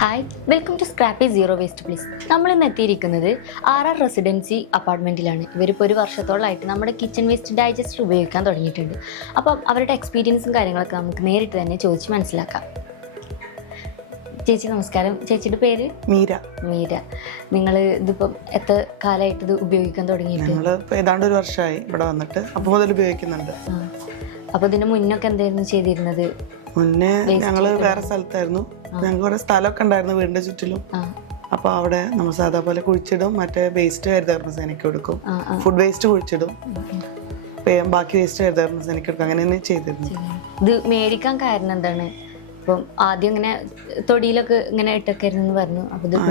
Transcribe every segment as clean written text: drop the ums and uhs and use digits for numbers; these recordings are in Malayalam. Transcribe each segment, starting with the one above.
Hi, welcome to scrappy zero waste please. നമ്മളിന്ന് എത്തിയിരിക്കുന്നത് RR റെസിഡൻസി അപ്പാർട്ട്മെൻറ്റിലാണ്. ഇവരിപ്പോൾ ഒരു വർഷത്തോളമായിട്ട് നമ്മുടെ കിച്ചൺ വേസ്റ്റ് ഡൈജസ്റ്റർ ഉപയോഗിക്കാൻ തുടങ്ങിയിട്ടുണ്ട്. അപ്പം അവരുടെ എക്സ്പീരിയൻസും കാര്യങ്ങളൊക്കെ നമുക്ക് നേരിട്ട് തന്നെ ചോദിച്ച് മനസ്സിലാക്കാം. ചേച്ചി നമസ്കാരം. ചേച്ചിയുടെ പേര്? മീര. നിങ്ങൾ ഇതിപ്പം എത്ര കാലമായിട്ട് ഇത് ഉപയോഗിക്കാൻ തുടങ്ങിയിട്ട്? ഏതാണ്ട് ഒരു വർഷമായി ഇവിടെ വന്നിട്ട്. അപ്പോൾ മുതൽ ഉപയോഗിക്കുന്നുണ്ട്. അപ്പോൾ ഇതിന് മുന്നൊക്കെ എന്തായിരുന്നു ചെയ്തിരുന്നത്? മുന്നേ ഞങ്ങൾ വേറെ സ്ഥലത്തായിരുന്നു. ഞങ്ങൾക്ക് കുറെ സ്ഥലമൊക്കെ ഉണ്ടായിരുന്നു വീടിന്റെ ചുറ്റിലും. അപ്പൊ അവിടെ നമ്മൾ സാധാ പോലെ കുഴിച്ചിടും. മറ്റേ വേസ്റ്റ് ഹരിതകർമ്മസേനയ്ക്ക് കൊടുക്കും. ഫുഡ് വേസ്റ്റ് കുഴിച്ചിടും, ബാക്കി വേസ്റ്റ് ഹരിതകർമ്മസേനയ്ക്ക് കൊടുക്കും. അങ്ങനെ തന്നെ ചെയ്തിരുന്നു. ഇത് മേടിക്കാൻ കാരണം എന്താണ്? ഇപ്പം ആദ്യം ഇങ്ങനെ തൊടിയിലൊക്കെ ഇങ്ങനെ ഇട്ടൊക്കെ ആയിരുന്നു പറഞ്ഞു.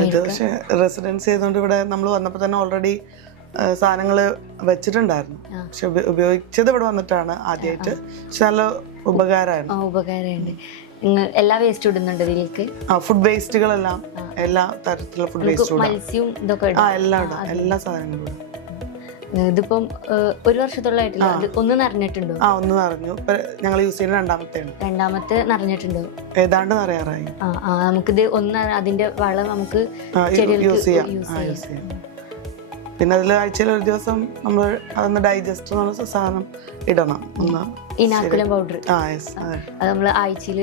ഇത് പക്ഷെ റെസിഡൻസ് ചെയ്തുകൊണ്ട് ഇവിടെ നമ്മൾ വന്നപ്പോൾ തന്നെ ഓൾറെഡി സാധനങ്ങള് വെച്ചിട്ടുണ്ടായിരുന്നു. പക്ഷെ ഉപയോഗിച്ചത് ഇവിടെ വന്നിട്ടാണ് ആദ്യമായിട്ട്. പക്ഷെ നല്ല ഉപകാരമുണ്ട്. എല്ലാ വേസ്റ്റ് ഇടുന്നുണ്ട് ഇതിലേക്ക്? ഫുഡ് വേസ്റ്റുകളെല്ലാം, എല്ലാ തരത്തിലുള്ള ഫുഡ് വേസ്റ്റ്, മത്സ്യവും ഇതൊക്കെ എല്ലാം ഇടാം, എല്ലാ സാധനങ്ങളും ഇടാം. ഇതിപ്പം ഒരു വർഷത്തോളായിട്ടില്ല. ഒന്ന് നിറഞ്ഞിട്ടുണ്ടോ? ഒന്ന് നിറഞ്ഞു. ഞങ്ങൾ യൂസ് ചെയ്യുന്ന രണ്ടാമത്തെ നിറഞ്ഞിട്ടുണ്ടോ? ഏതാണ്ട് നിറയാറായി. നമുക്കിത് ഒന്ന് അതിന്റെ വളം നമുക്ക് യൂസ് ചെയ്യാം. പിന്നെ അതിൽ ആഴ്ചയിൽ ഒരു ദിവസം നമ്മൾ അതൊന്ന് ഡൈജസ്റ്റ് എന്നുള്ള സാധനം ഇടണം. Inoculum powder. അത് നമ്മൾ ആഴ്ചയിൽ.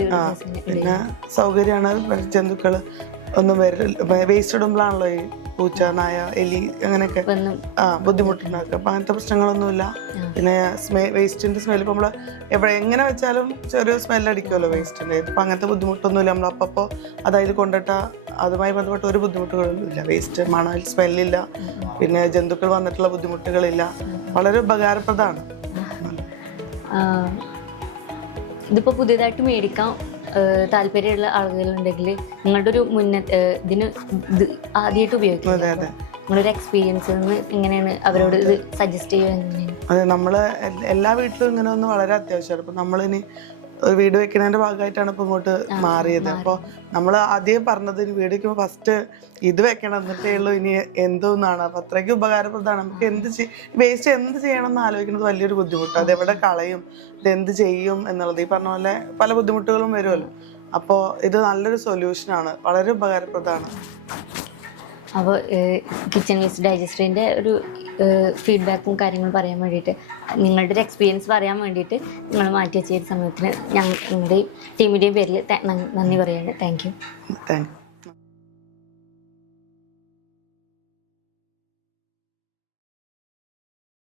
പിന്നെ സൗകര്യമാണ്. ജന്തുക്കള് ഒന്നും വേസ്റ്റ് ഇടുമ്പോഴാണല്ലോ ഈ പൂച്ച, നായ, എലി അങ്ങനെയൊക്കെ ബുദ്ധിമുട്ടുണ്ടാക്കുക. അപ്പൊ അങ്ങനത്തെ പ്രശ്നങ്ങളൊന്നുമില്ല. പിന്നെ വേസ്റ്റിന്റെ സ്മെൽ ഇപ്പൊ നമ്മള് എങ്ങനെ വെച്ചാലും ചെറിയ സ്മെല്ല് അടിക്കുമല്ലോ വേസ്റ്റിന്റെ. ഇപ്പൊ അങ്ങനത്തെ ബുദ്ധിമുട്ടൊന്നുമില്ല. നമ്മൾ അപ്പപ്പോ അതായത് കൊണ്ടിട്ട അതുമായി ബന്ധപ്പെട്ട ഒരു ബുദ്ധിമുട്ടുകളൊന്നും ഇല്ല. വേസ്റ്റ് മണൽ സ്മെല്ലില്ല. പിന്നെ ജന്തുക്കൾ വന്നിട്ടുള്ള ബുദ്ധിമുട്ടുകളില്ല. വളരെ ഉപകാരപ്രദമാണ്. ഇതിപ്പോ പുതിയതായിട്ട് മേടിക്കാൻ താല്പര്യമുള്ള ആളുകളുണ്ടെങ്കിൽ നിങ്ങളുടെ ഒരു ഇതിന് ആദ്യമായിട്ട് ഉപയോഗിക്കുന്നത് നിങ്ങളൊരു എക്സ്പീരിയൻസ് എങ്ങനെയാണ് അവരോട് ഇത് സജസ്റ്റ് ചെയ്യുക? അതെ, നമ്മള് എല്ലാ വീട്ടിലും ഇങ്ങനെ ഒന്ന് വളരെ അത്യാവശ്യമാണ്. ഇപ്പൊ നമ്മളിനി ഒരു വീട് വെക്കുന്നതിന്റെ ഭാഗമായിട്ടാണ് ഇപ്പൊ ഇങ്ങോട്ട് മാറിയത്. അപ്പോൾ നമ്മൾ ആദ്യം പറഞ്ഞത് വീട് വെക്കുമ്പോൾ ഫസ്റ്റ് ഇത് വെക്കണം, എന്നിട്ടേ ഉള്ളൂ ഇനി എന്തോന്നാണ്. അപ്പൊ അത്രയ്ക്ക് ഉപകാരപ്രദമാണ്. നമുക്ക് വേസ്റ്റ് എന്ത് ചെയ്യണം എന്ന് ആലോചിക്കുന്നത് വലിയൊരു ബുദ്ധിമുട്ട്. അതെവിടെ കളയും, ഇതെന്ത് ചെയ്യും എന്നുള്ളത്. ഈ പറഞ്ഞ പോലെ പല ബുദ്ധിമുട്ടുകളും വരുമല്ലോ. അപ്പോൾ ഇത് നല്ലൊരു സൊല്യൂഷനാണ്, വളരെ ഉപകാരപ്രദമാണ്. അപ്പോൾ കിച്ചൺ വേസ്റ്റ് ഡൈജസ്റ്ററിൻ്റെ ഒരു ഫീഡ്ബാക്കും കാര്യങ്ങളും പറയാൻ വേണ്ടിയിട്ട്, നിങ്ങളുടെ ഒരു എക്സ്പീരിയൻസ് പറയാൻ വേണ്ടിയിട്ട് നിങ്ങൾ മാറ്റി വെച്ച സമയത്തിന് ഞങ്ങളുടെ ടീമിൻ്റെയും പേരിൽ നന്ദി പറയുകയാണ്. Thank you.